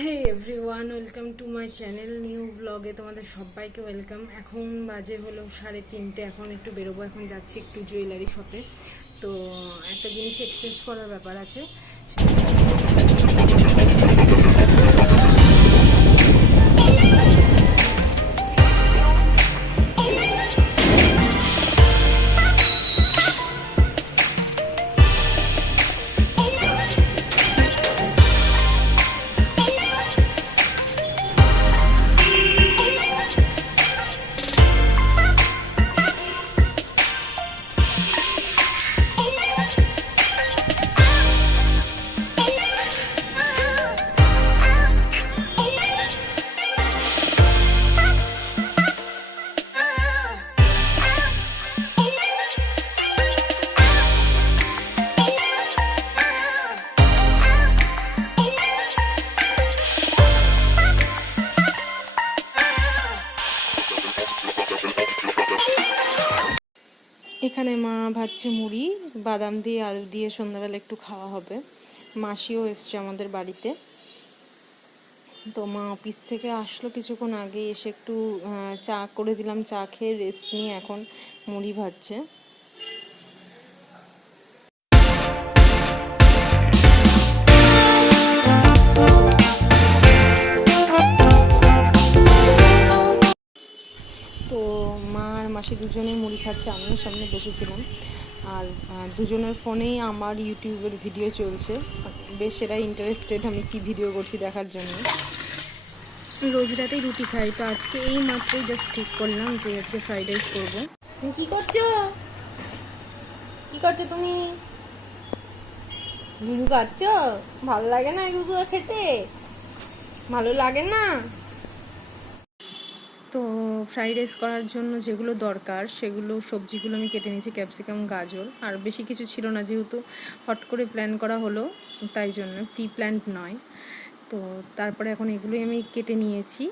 Hey everyone, welcome to my channel new ব্লগে তোমাদের সবাইকে ওয়েলকাম। এখন বাজে হলো 3:30। এখন একটু বেরোবো, এখন যাচ্ছি একটু জুয়েলারি শপে। তো একটা জিনিস এক্সচেঞ্জ করার ব্যাপার আছে। এখানে মা ভাজছে মুড়ি, বাদাম দিয়ে আলু দিয়ে সন্ধ্যাবেলা একটু খাওয়া হবে। মাসিও এসছে আমাদের বাড়িতে। তো মা অফিস থেকে আসলো কিছুক্ষণ আগে, এসে একটু চা করে দিলাম, চা খেয়ে রেস্ট নিয়ে এখন মুড়ি ভাজছে। তো মা আর মাসি দুজনেই মুড়ি খাচ্ছে, আমিও সামনে বসেছিলাম। আর দুজনের ফোনেই আমার ইউটিউবের ভিডিও চলছে। বেশ সেটাই ইন্টারেস্টেড আমি কি ভিডিও করছি দেখার জন্য। রোজ রাতেই রুটি খাই, তো আজকে এই মাত্রই জাস্ট ঠিক করলাম যে আজকে ফ্রাইড রাইস করবো। কি করছো? কি করছো তুমি? লুডু খাচ্ছো? ভালো লাগে না এগুলো খেতে? ভালো লাগে না? তো ফ্রাইড রাইস করার জন্য যেগুলো দরকার সেগুলো সবজিগুলো আমি কেটে নিয়েছি, ক্যাপসিকাম, গাজর। আর বেশি কিছু ছিল না, যেহেতু হট করে প্ল্যান করা হলো তাই জন্য, প্রি প্ল্যান্ড নয়। তো তারপরে এখন এগুলোই আমি কেটে নিয়েছি।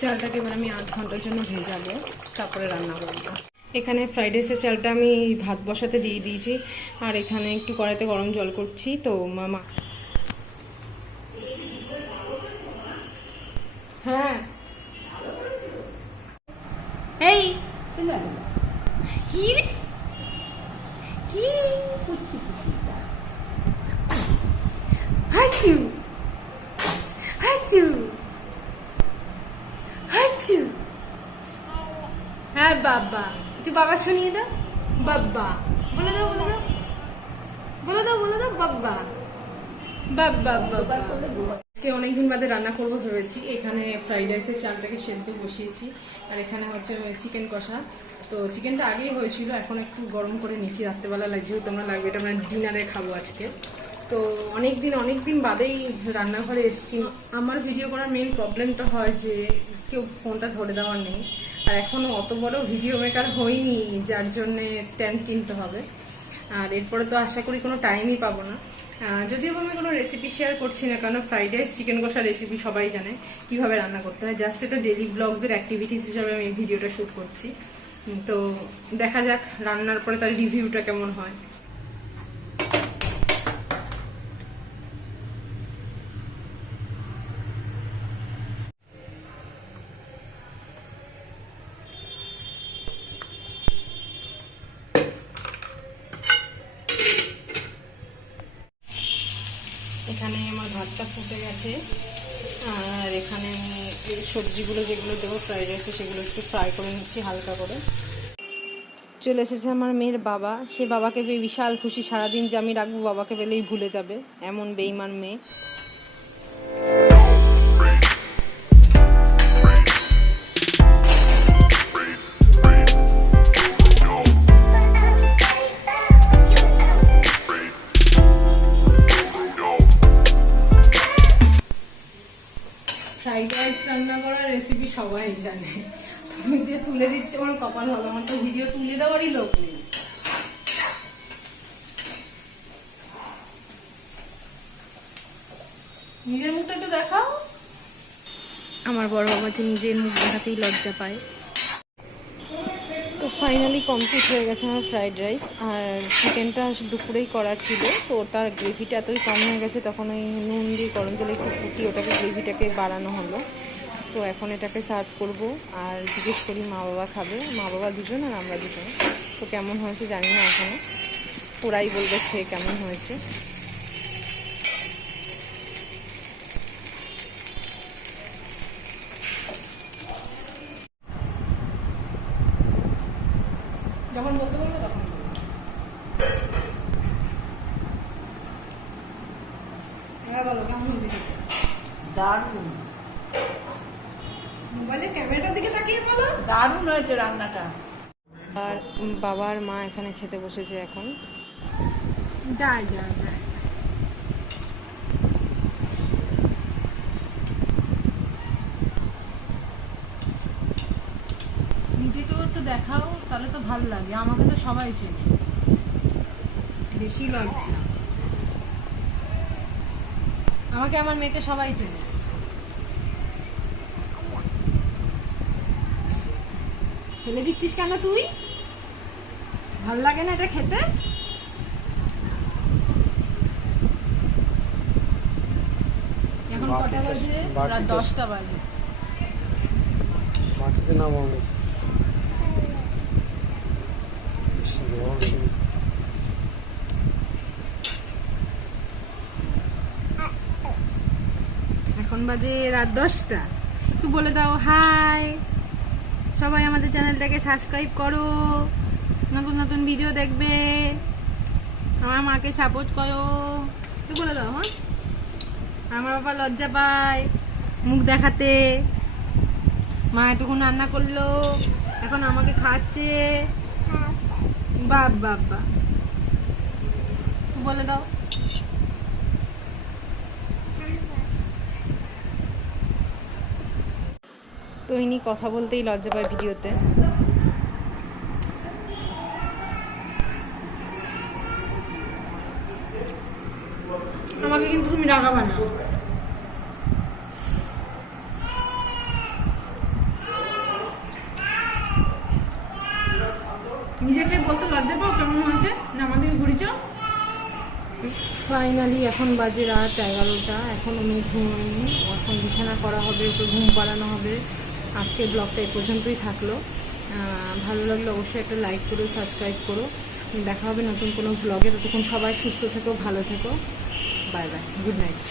চালটাকে এবার আমি 8 ঘন্টার জন্য ভেজাবো, তারপরে রান্না করবো। এখানে ফ্রাইড রাইসের চালটা আমি ভাত বসাতে দিয়ে দিয়েছি, আর এখানে একটু কড়াইতে গরম জল করছি। তো মামা হ্যাঁ, এই কি কি হাচু হাচু হাচু। হ্যাঁ বাবা, তুই বাবা শুনিয়ে দাও। বাবা বলে দাও, বলে দাও, বলে দাও, বলে দাও বাবা বাবা বাবা। আজকে অনেকদিন বাদে রান্না করবো ভেবেছি। এখানে ফ্রাইড রাইসের চালটাকে সেদ্ধ বসিয়েছি, আর এখানে হচ্ছে চিকেন কষা। তো চিকেনটা আগেই হয়েছিল, এখন একটু গরম করে নিচ্ছি, রাত্রেবেলা যেহেতু আমরা লাগবে, এটা আমরা ডিনারে খাবো আজকে। তো অনেকদিন বাদেই রান্নাঘরে এসেছি। আমার ভিডিও করার মেইন প্রবলেমটা হয় যে কেউ ফোনটা ধরে দেওয়ার নেই, আর এখনো অত বড় ভিডিও মেকার হয়নি, যার জন্যে স্ট্যান্ড কিনতে হবে। আর এরপরে তো আশা করি কোনো টাইমই পাবো না। যদিও আমি কোনো রেসিপি শেয়ার করছি না, কারণ ফ্রাইড রাইস, চিকেন কষা রেসিপি সবাই জানে কিভাবে রান্না করতে হয়। জাস্ট এটা ডেইলি ব্লগসের অ্যাক্টিভিটিস হিসাবে আমি ভিডিওটা শ্যুট করছি। তো দেখা যাক রান্নার পরে তার রিভিউটা কেমন হয়। এখানে আমার ভাতটা ফুটে গেছে, আর এখানে এই সবজিগুলো যেগুলো দেবো ফ্রাইড রাইসে সেগুলো একটু ফ্রাই করে নিচ্ছি হালকা করে। চলে এসেছে আমার মেয়ের বাবা। সে বাবাকে পেয়ে বিশাল খুশি, সারাদিন যে আমি রাখবো বাবাকে পেলেই ভুলে যাবে, এমন বেইমান মেয়ে। সবাই জানে। তুমি যে তুলে দিচ্ছ আমার কপাল ভালো, আমার তো ভিডিও তুলে দেওয়ারই লোক নেই। নিজের মুখটা একটু দেখাও। আমার বড় বাবা যে নিজের মুখ দেখাতেই লজ্জা পায়। তো ফাইনালি কমপ্লিট হয়ে গেছে আমার ফ্রাইড রাইস। আর চিকেনটা দুপুরেই করা ছিল, তো ওটার গ্রেভিটা এতই কম হয়ে গেছে, তখন ওই নুন দিয়ে গরম জলে একটু ফুটিয়ে ওটাকে গ্রেভিটাকে বাড়ানো হলো। তো এখন এটাকে সার্ভ করব। আর জিজ্ঞেস করি মা বাবা খাবে, মা বাবা দুজন আর আমরা দুজন। তো কেমন হয়েছে জানি না এখনও, ওরাই বলবে খেয়ে কেমন হয়েছে। যখন বলতে বলবো তখন বলো কেমন হয়েছে খেতে? দারুণ মোবাইলে ক্যামেরাটার দিকে তাকিয়ে বলো। দারুণ হয়েছে রান্নাটা। আর বাবা আর মা এখানে খেতে বসেছে এখন। যা যা যা। নিজেকেও একটু দেখাও, তাহলে তো ভাল লাগে। আমাকে তো সবাই চেনে, বেশি লজ্জা। আমাকে আমার মেয়েকে সবাই চেনে। ফেলে দিচ্ছিস কেন তুই? ভাল লাগে না এটা খেতে? এখন কটা বাজে? রাত 10টা বাজে। মাটিতে নামানো হয়েছে। এখন বাজে রাত 10টা। একটু বলে দাও হাই, সবাই আমাদের চ্যানেলটাকে সাবস্ক্রাইব করো, নতুন নতুন ভিডিও দেখবে, আমার মাকে সাপোর্ট করো। একটু বলে দাও। হ্যাঁ, আমার বাবা লজ্জা পায় মুখ দেখাতে। মা এতক্ষণ রান্না করলো, এখন আমাকে খাচ্ছে। বাপ বাপ বাপ, বলে দাও। তো ইনি কথা বলতেই লজ্জা পায় ভিডিওতে। আমাকে কিন্তু তুমি রাগাবা না। নিজেকে বলতে লজ্জা পাও কেমন হয়েছে, না আমাদেরকে ঘুরিছ। ফাইনালি এখন বাজে রাত 11টা, এখনও মেয়ে ঘুমোয়নি। এখন বিছানা করা হবে, ওকে ঘুম পাড়ানো হবে। আজকের ব্লগটা এই পর্যন্তই থাকলো। ভালো লাগলে অবশ্যই একটা লাইক করো, সাবস্ক্রাইব করো। দেখা হবে নতুন কোনো ব্লগে। ততক্ষণ সবাই সুস্থ থেকো, ভালো থেকো। Bye bye, good night.